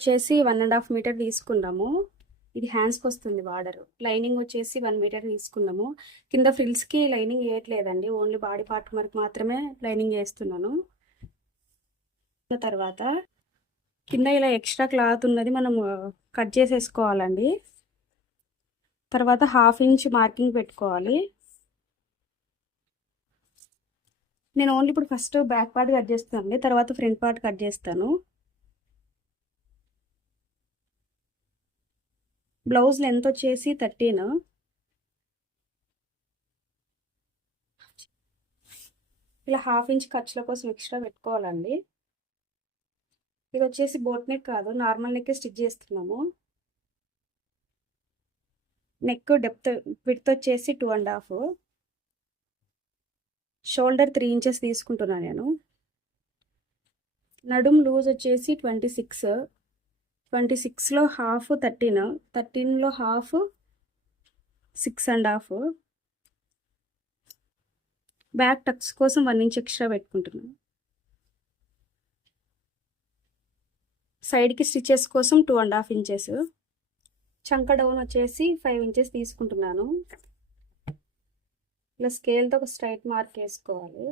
వచ్చేసి 1.5 మీటర్ తీసుకున్నాము. ఇది హ్యాండ్స్కి వస్తుంది బార్డర్. లైనింగ్ వచ్చేసి 1 మీటర్ తీసుకున్నాము. కింద ఫ్రిల్స్కి లైనింగ్ వేయట్లేదండి, ఓన్లీ బాడీ పార్ట్ వరకు మాత్రమే లైనింగ్ వేస్తున్నాను. తర్వాత కింద ఇలా ఎక్స్ట్రా క్లాత్ ఉన్నది మనం కట్ చేసేసుకోవాలండి. తర్వాత 1/2 ఇంచ్ మార్కింగ్ పెట్టుకోవాలి. నేను ఓన్లీ ఇప్పుడు ఫస్ట్ బ్యాక్ పార్ట్ కట్ చేస్తానండి, తర్వాత ఫ్రంట్ పార్ట్ కట్ చేస్తాను. బ్లౌజ్ లెంత్ వచ్చేసి 13. ఇలా 1/2 ఇంచ్ ఖర్చుల కోసం ఎక్స్ట్రా పెట్టుకోవాలండి. ఇది వచ్చేసి బోట్ నెక్ కాదు, నార్మల్ నెక్ స్టిచ్ చేస్తున్నాము. నెక్ డెప్త్ విడ్త్ వచ్చేసి 2.5. షోల్డర్ 3 ఇంచెస్ తీసుకుంటున్నాను నేను. నడుం లూజ్ వచ్చేసి 26. 26లో హాఫ్ 13. 13లో హాఫ్ 6.5. బ్యాక్ టక్స్ కోసం 1 ఇంచ్ ఎక్స్ట్రా పెట్టుకుంటున్నాను. సైడ్కి స్టిచెస్ కోసం 2.5 ఇంచెస్. చంక డౌన్ వచ్చేసి 5 ఇంచెస్ తీసుకుంటున్నాను. ఇలా స్కేల్తో ఒక స్ట్రైట్ మార్క్ వేసుకోవాలి.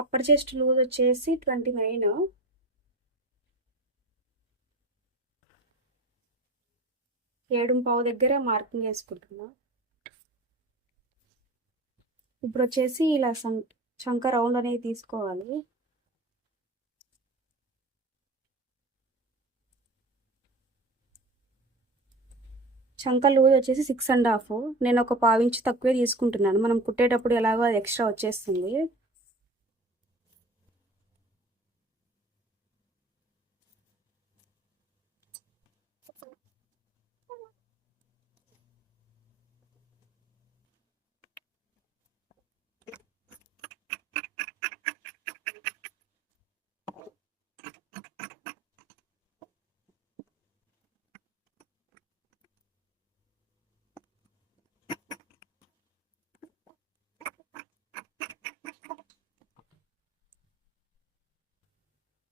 అప్పర్ చెస్ట్ లూజ్ వచ్చేసి 29. ఏడుంపావు దగ్గర మార్కింగ్ వేసుకుంటున్నా. ఇప్పుడు వచ్చేసి ఇలా చంక రౌండ్ అనేది తీసుకోవాలి. చంక లూజ్ వచ్చేసి 6.5. నేను ఒక 1/2 ఇంచ్ తక్కువే తీసుకుంటున్నాను, మనం కుట్టేటప్పుడు ఎలాగో అది ఎక్స్ట్రా వచ్చేస్తుంది.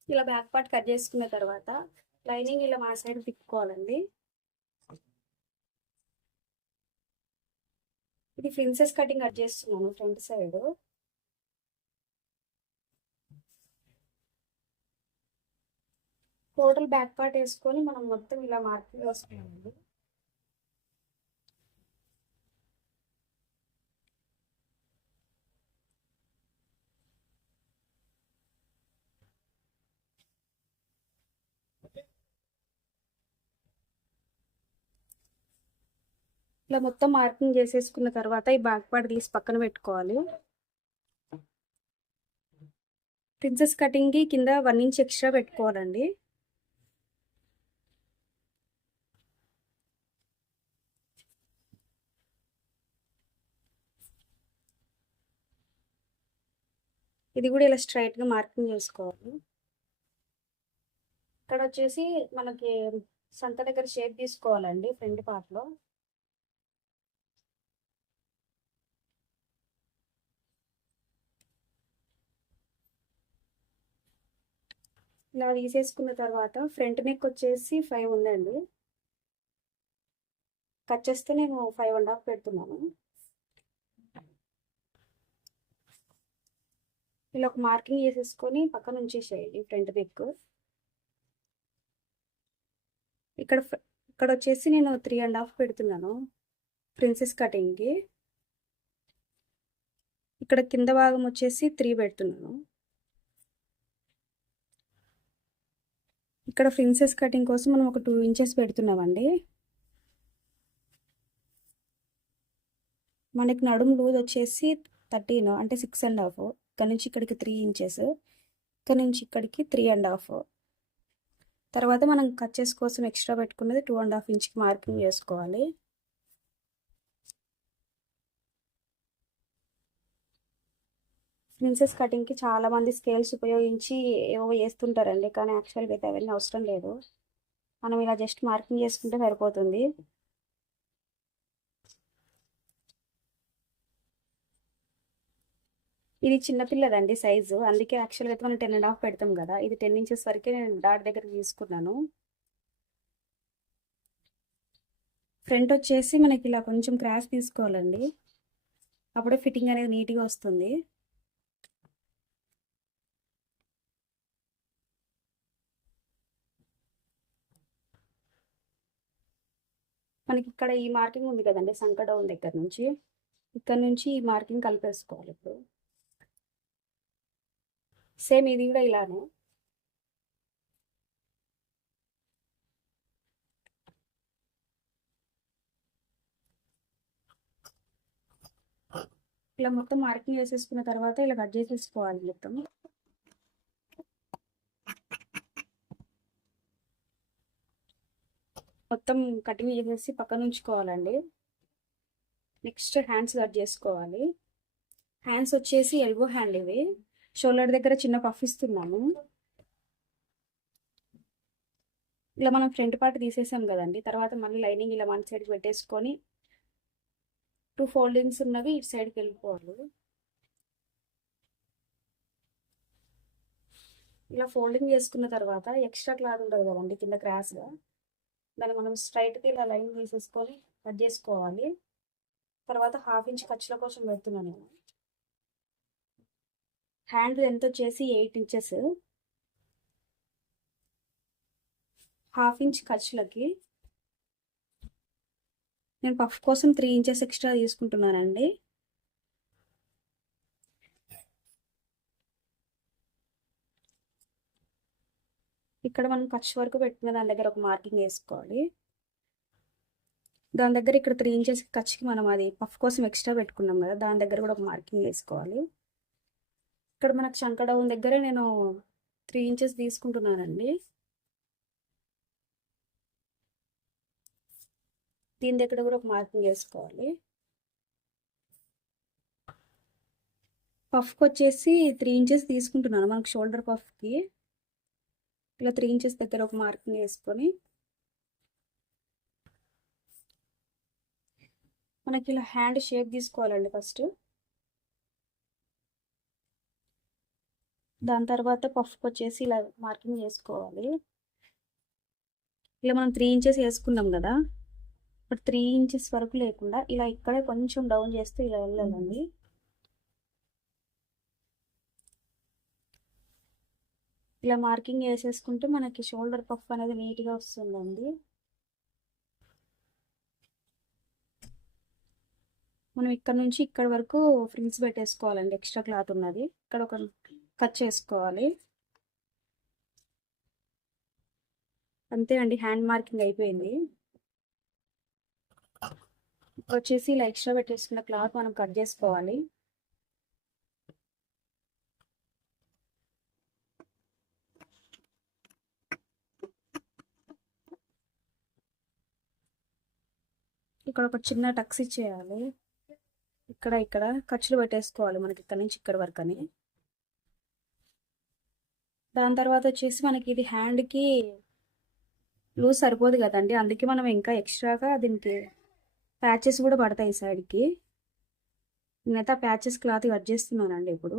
ఇలా బ్యాక్ పార్ట్ కట్ చేసుకున్న తర్వాత లైనింగ్ ఇలా మా సైడ్ తిప్పుకోవాలండి. ఇది ప్రిన్సెస్ కటింగ్ కట్ చేస్తున్నాను front side. Total back part వేసుకొని మనం మొత్తం ఇలా మార్కింగ్ వేసుకోవాలండి. ఇలా మొత్తం మార్కింగ్ చేసేసుకున్న తర్వాత ఈ బ్యాక్ పార్ట్ తీసి పక్కన పెట్టుకోవాలి. ప్రిన్సెస్ కటింగ్కి కింద 1 ఇంచ్ ఎక్స్ట్రా పెట్టుకోవాలండి. ఇది కూడా ఇలా స్ట్రైట్గా మార్కింగ్ చేసుకోవాలి. ఇక్కడ వచ్చేసి మనకి సంత దగ్గర షేప్ తీసుకోవాలండి ఫ్రంట్ పార్ట్లో. ఇలా తీసేసుకున్న తర్వాత ఫ్రంట్ నెక్ వచ్చేసి 5 ఉందండి. కట్ చేస్తే నేను 5.5 పెడుతున్నాను. ఇలా ఒక మార్కింగ్ చేసేసుకొని పక్కన ఉంచేసేయండి ఫ్రంట్ నెక్. ఇక్కడ ఇక్కడ వచ్చేసి నేను 3.5 పెడుతున్నాను ప్రిన్సెస్ కటింగ్కి. ఇక్కడ కింద భాగం వచ్చేసి 3 పెడుతున్నాను. ఇక్కడ ప్రిన్సెస్ కటింగ్ కోసం మనం ఒక 2 ఇంచెస్ పెడుతున్నామండి. మనకి నడుము లూజ్ వచ్చేసి 13 అంటే 6.5. ఇక్కడ నుంచి ఇక్కడికి 3 ఇంచెస్, ఇక్కడ నుంచి ఇక్కడికి 3.5. తర్వాత మనం కచెస్ కోసం ఎక్స్ట్రా పెట్టుకున్నది 2.5 ఇంచ్కి మార్కింగ్ చేసుకోవాలి. ప్రిన్సెస్ కటింగ్కి చాలామంది స్కేల్స్ ఉపయోగించి ఏవో వేస్తుంటారండి, కానీ యాక్చువల్గా అయితే అవన్నీ అవసరం లేదు. మనం ఇలా జస్ట్ మార్కింగ్ చేసుకుంటే సరిపోతుంది. ఇది చిన్నపిల్లదండి సైజు, అందుకే యాక్చువల్గా అయితే మనం 10.5 పెడతాం కదా, ఇది 10 ఇంచెస్ వరకే నేను డాట్ దగ్గర తీసుకున్నాను. ఫ్రంట్ వచ్చేసి మనకి ఇలా కొంచెం క్రాస్ తీసుకోవాలండి, అప్పుడే ఫిట్టింగ్ అనేది నీట్గా వస్తుంది. మనకి ఇక్కడ ఈ మార్కింగ్ ఉంది కదండి సంక డౌన్ దగ్గర నుంచి, ఇక్కడ నుంచి ఈ మార్కింగ్ కలిపేసుకోవాలి. ఇప్పుడు సేమ్ ఇది కూడా ఇలానే ఇలా మొత్తం మార్కింగ్ వేసేసుకున్న తర్వాత ఇలా కట్ చేసేసుకోవాలి. మొత్తం కటింగ్ చేసేసి పక్కన ఉంచుకోవాలండి. నెక్స్ట్ హ్యాండ్స్ కట్ చేసుకోవాలి. హ్యాండ్స్ వచ్చేసి ఎల్బో హ్యాండ్, ఇవి షోల్డర్ దగ్గర చిన్న పఫ్ ఇస్తున్నాము. ఇలా మనం ఫ్రంట్ పార్ట్ తీసేసాం కదండి, తర్వాత మళ్ళీ లైనింగ్ ఇలా వన్ సైడ్కి పెట్టేసుకొని 2 ఫోల్డింగ్స్ ఉన్నవి ఇటు సైడ్కి వెళ్ళిపోవాలి. ఇలా ఫోల్డింగ్ చేసుకున్న తర్వాత ఎక్స్ట్రా క్లాత్ ఉంటుంది కదండి కింద క్రాస్గా, దాన్ని మనం స్ట్రైట్గా ఇలా లైన్ తీసేసుకొని కట్ చేసుకోవాలి. తర్వాత 1/2 ఇంచ్ ఖర్చుల కోసం పెడుతున్నాను నేను. హ్యాండ్ లెంత్ వచ్చేసి 8 ఇంచెస్. 1/2 ఇంచ్ ఖర్చులకి నేను పఫ్ కోసం 3 ఇంచెస్ ఎక్స్ట్రా తీసుకుంటున్నానండి. ఇక్కడ మనం ఖర్చు వరకు పెట్టుకున్న దాని దగ్గర ఒక మార్కింగ్ వేసుకోవాలి. దాని దగ్గర ఇక్కడ 3 ఇంచెస్ ఖర్చుకి మనం అది పఫ్ కోసం ఎక్స్ట్రా పెట్టుకున్నాం కదా, దాని దగ్గర కూడా ఒక మార్కింగ్ వేసుకోవాలి. ఇక్కడ మనకు చంక డౌన్ దగ్గర నేను 3 ఇంచెస్ తీసుకుంటున్నానండి. దీని దగ్గర కూడా ఒక మార్కింగ్ వేసుకోవాలి. పఫ్కి వచ్చేసి 3 ఇంచెస్ తీసుకుంటున్నాను మనకు షోల్డర్ పఫ్కి. ఇలా 3 ఇంచెస్ దగ్గర ఒక మార్కింగ్ వేసుకొని మనకి ఇలా హ్యాండ్ షేప్ తీసుకోవాలండి ఫస్ట్. దాని తర్వాత పఫ్కి వచ్చేసి ఇలా మార్కింగ్ చేసుకోవాలి. ఇలా మనం 3 ఇంచెస్ వేసుకున్నాం కదా, బట్ 3 ఇంచెస్ వరకు లేకుండా ఇలా ఇక్కడే కొంచెం డౌన్ చేస్తూ ఇలా వెళ్ళాలండి. ఇలా మార్కింగ్ వేసేసుకుంటే మనకి షోల్డర్ పఫ్ అనేది నీట్గా వస్తుందండి. మనం ఇక్కడ నుంచి ఇక్కడ వరకు ఫ్రిల్స్ పెట్టేసుకోవాలండి. ఎక్స్ట్రా క్లాత్ ఉన్నది ఇక్కడ ఒక కట్ చేసుకోవాలి. అంతే అండి, హ్యాండ్ మార్కింగ్ అయిపోయింది. వచ్చేసి ఇలా ఎక్స్ట్రా పెట్టేసుకున్న క్లాత్ మనం కట్ చేసుకోవాలి. ఇక్కడ ఒక చిన్న టక్స్ ఇచ్చేయాలి. ఇక్కడ ఖర్చులు పెట్టేసుకోవాలి మనకి ఇక్కడ నుంచి ఇక్కడ వరకు అని. దాని తర్వాత వచ్చేసి మనకి ఇది హ్యాండ్కి లూజ్ సరిపోదు కదండి, అందుకే మనం ఇంకా ఎక్స్ట్రాగా దీనికి ప్యాచెస్ కూడా పడతాయి సైడ్కి. నేనైతే ఆ ప్యాచెస్ క్లాత్ కట్ చేస్తున్నానండి ఇప్పుడు.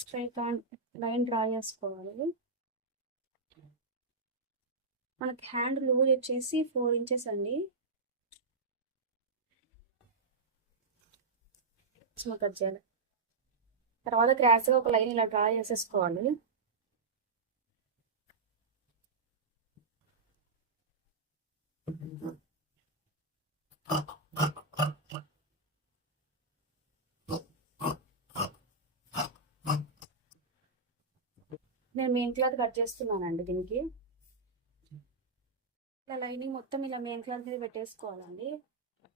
స్ట్రైట్ లైన్ డ్రా చేసుకోవాలి. మనకి హ్యాండ్ లూజ్ వచ్చేసి 4 ఇంచెస్ అండి. కట్ చేయాలి. తర్వాత క్రాస్గా ఒక లైన్ ఇలా డ్రా చేసేసుకోవాలి. నేను మెయిన్ క్లాత్ కట్ చేస్తున్నానండి దీనికి. ఇలా లైనింగ్ మొత్తం ఇలా మెయిన్ క్లాత్ మీద పెట్టేసుకోవాలండి.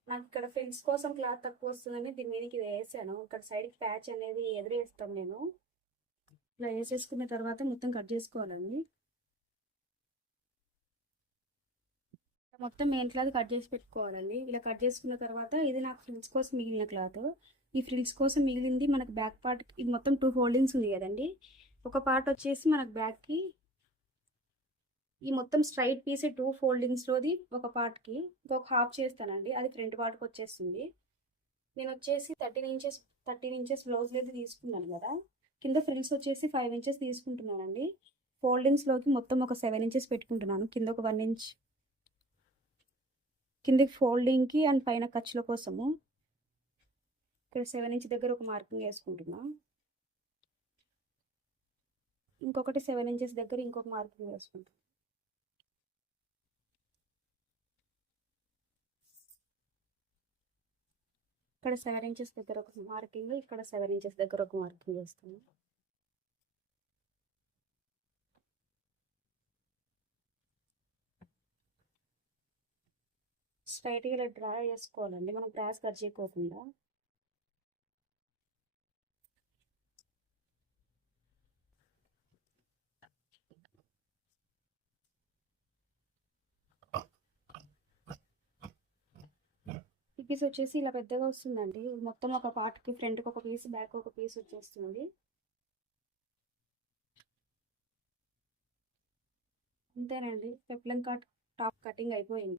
నాకు ఇక్కడ ఫ్రిల్స్ కోసం క్లాత్ తక్కువ వస్తుందని దీని మీదకి వేసాను. ఇక్కడ సైడ్కి ప్యాచ్ అనేది ఎదురేస్తాం నేను. ఇలా వేసేసుకున్న తర్వాత మొత్తం కట్ చేసుకోవాలండి. మొత్తం మెయిన్ క్లాత్ కట్ చేసి పెట్టుకోవాలండి. ఇలా కట్ చేసుకున్న తర్వాత ఇది నాకు ఫ్రిల్స్ కోసం మిగిలిన క్లాత్. ఈ ఫ్రిల్స్ కోసం మిగిలింది మనకు బ్యాక్ పార్ట్, ఇది మొత్తం 2 ఫోల్డింగ్స్ ఉంది కదండి, ఒక పార్ట్ వచ్చేసి మనకు బ్యాక్కి ఈ మొత్తం స్ట్రైట్ పీస్ 2 ఫోల్డింగ్స్లోది ఒక పార్ట్కి ఇంకొక హాఫ్ చేస్తానండి, అది ఫ్రంట్ పార్ట్కి వచ్చేస్తుంది. నేను వచ్చేసి 13 ఇంచెస్ బ్లౌజ్ లేదు తీసుకున్నాను కదా, కింద ఫ్రిల్స్ వచ్చేసి 5 ఇంచెస్ తీసుకుంటున్నానండి. ఫోల్డింగ్స్లోకి మొత్తం ఒక 7 ఇంచెస్ పెట్టుకుంటున్నాను, కింద ఒక 1 ఇంచ్ కిందకి ఫోల్డింగ్కి అండ్ పైన ఖర్చుల కోసము. ఇక్కడ 7 ఇంచ్ దగ్గర ఒక మార్కింగ్ వేసుకుంటున్నా, ఇంకొకటి 7 ఇంచెస్ దగ్గర ఇంకొక మార్కింగ్ వేసుకుంటాను. ఇక్కడ 7 ఇంచెస్ దగ్గర ఒక మార్కింగ్, ఇక్కడ 7 ఇంచెస్ దగ్గర ఒక మార్కింగ్ వేస్తాను. స్ట్రైట్గా ఇలా డ్రా చేసుకోవాలండి, మనం క్రాస్ కట్ చేయకోకుండా. ఈ పీస్ వచ్చేసి ఇలా పెద్దగా వస్తుందండి, మొత్తం ఒక పార్ట్కి ఫ్రంట్కి ఒక పీస్, బ్యాక్ ఒక పీస్ వచ్చేస్తుంది. అంతేనండి, పెప్లం కట్ టాప్ కటింగ్ అయిపోయింది.